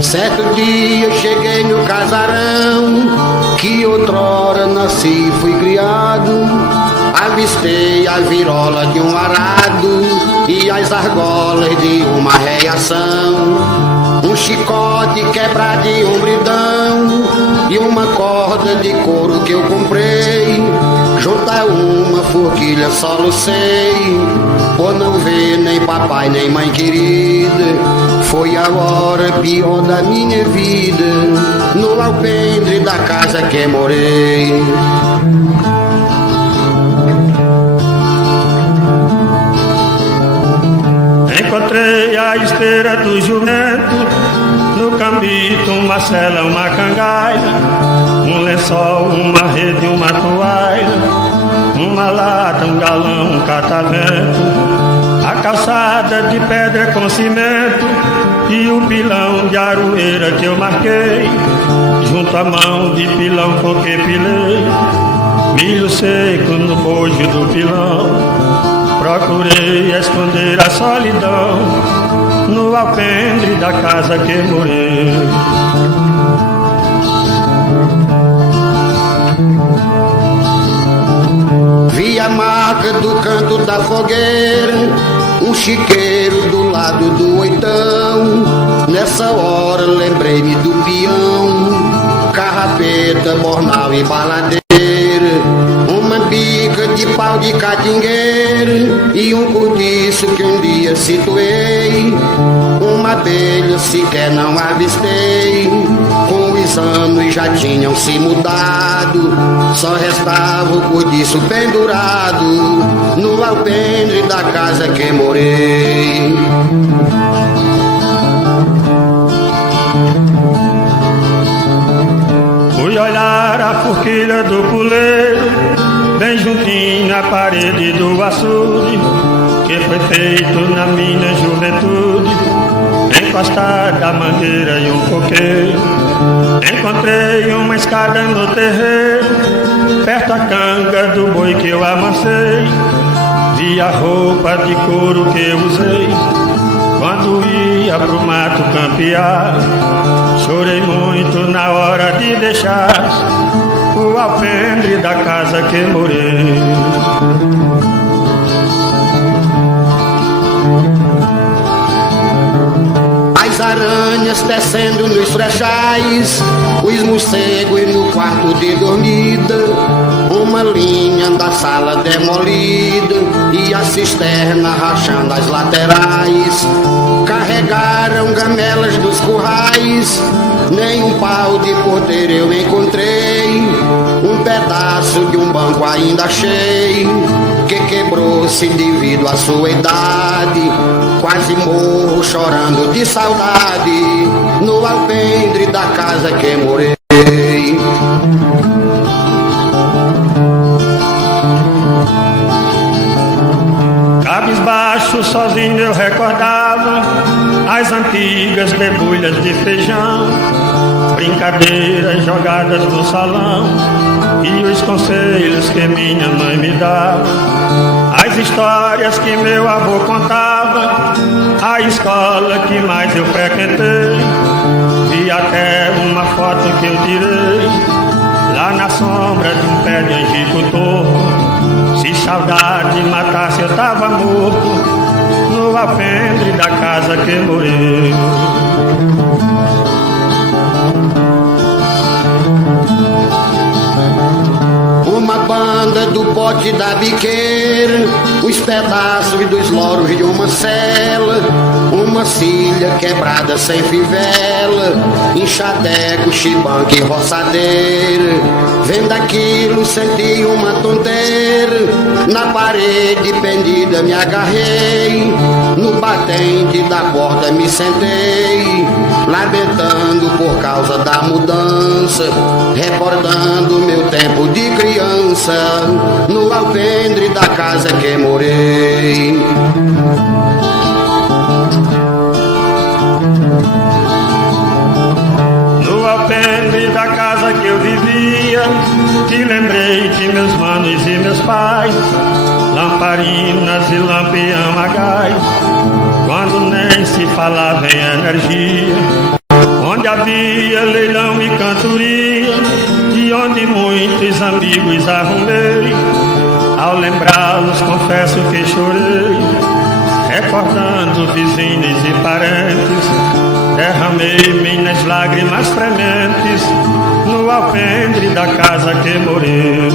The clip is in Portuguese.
Certo dia cheguei no casarão, que outrora nasci e fui criado. Avistei a virola de um arado e as argolas de uma reação. Um chicote quebrado de um bridão e uma corda de couro que eu comprei. Juntar uma forquilha só lucei, por não ver nem papai nem mãe querida. Foi a hora pior da minha vida, no alpendre da casa que morei. Encontrei a esteira do jumento, no cambito uma sela, uma cangaia, um lençol, uma rede, uma toalha, uma lata, um galão, um catavento, a calçada de pedra com cimento e o pilão de aroeira que eu marquei, junto à mão de pilão com que pilei, milho seco no bojo do pilão. Procurei esconder a solidão no alpendre da casa que morei. Vi a marca do canto da fogueira, um chiqueiro do lado do oitão. Nessa hora lembrei-me do peão, carrapeta, bornal e baladeira, uma bica de pau de catingueira e um cortiço que um dia situei. Uma abelha sequer não avistei, com os anos já tinham se mudado, só restava o cortiço pendurado no alpendre da casa que morei. Fui olhar a forquilha do puleiro, bem juntinho na parede do açude, que foi feito na minha juventude, encostada a mangueira e um coqueiro. Encontrei uma escada no terreiro, perto a canga do boi que eu amancei. Vi a roupa de couro que eu usei quando ia pro mato campear. Chorei muito na hora de deixar o alpendre da casa que morei. As aranhas tecendo nos frechais, os morcegos no quarto de dormida, uma linha da sala demolida e a cisterna rachando as laterais. Carregaram gamelas dos currais, nem um pau de porteiro eu encontrei. Um pedaço de um banco ainda achei, que quebrou-se devido à sua idade. Quase morro chorando de saudade no alpendre da casa que morei. Cabisbaixo, sozinho eu recordava as antigas debulhas de feijão, brincadeiras jogadas no salão e os conselhos que minha mãe me dava, as histórias que meu avô contava, a escola que mais eu frequentei. Vi até uma foto que eu tirei lá na sombra de um pé de angico torto. Se saudade matasse eu tava morto no alpendre da casa que morei. Uma banda do pote da biqueira, os pedaços dos louros de uma cela, uma cilha quebrada sem fivela, enxadeco, chibanca e roçadeira. Vendo aquilo senti uma tonteira, na parede pendida me agarrei, no batente da porta me sentei, lamentando por causa da mudança, recordando meu tempo de criança, no alpendre da casa que morei. No alpendre da casa que eu vivia, te lembrei de meus manos e meus pais, lamparinas e lampião a gás, quando nem se falava em energia, onde havia leilão e cantoria, e onde muitos amigos arrumei. Ao lembrá-los confesso que chorei, recordando vizinhos e parentes, derramei minhas lágrimas frementes no alpendre da casa que morei.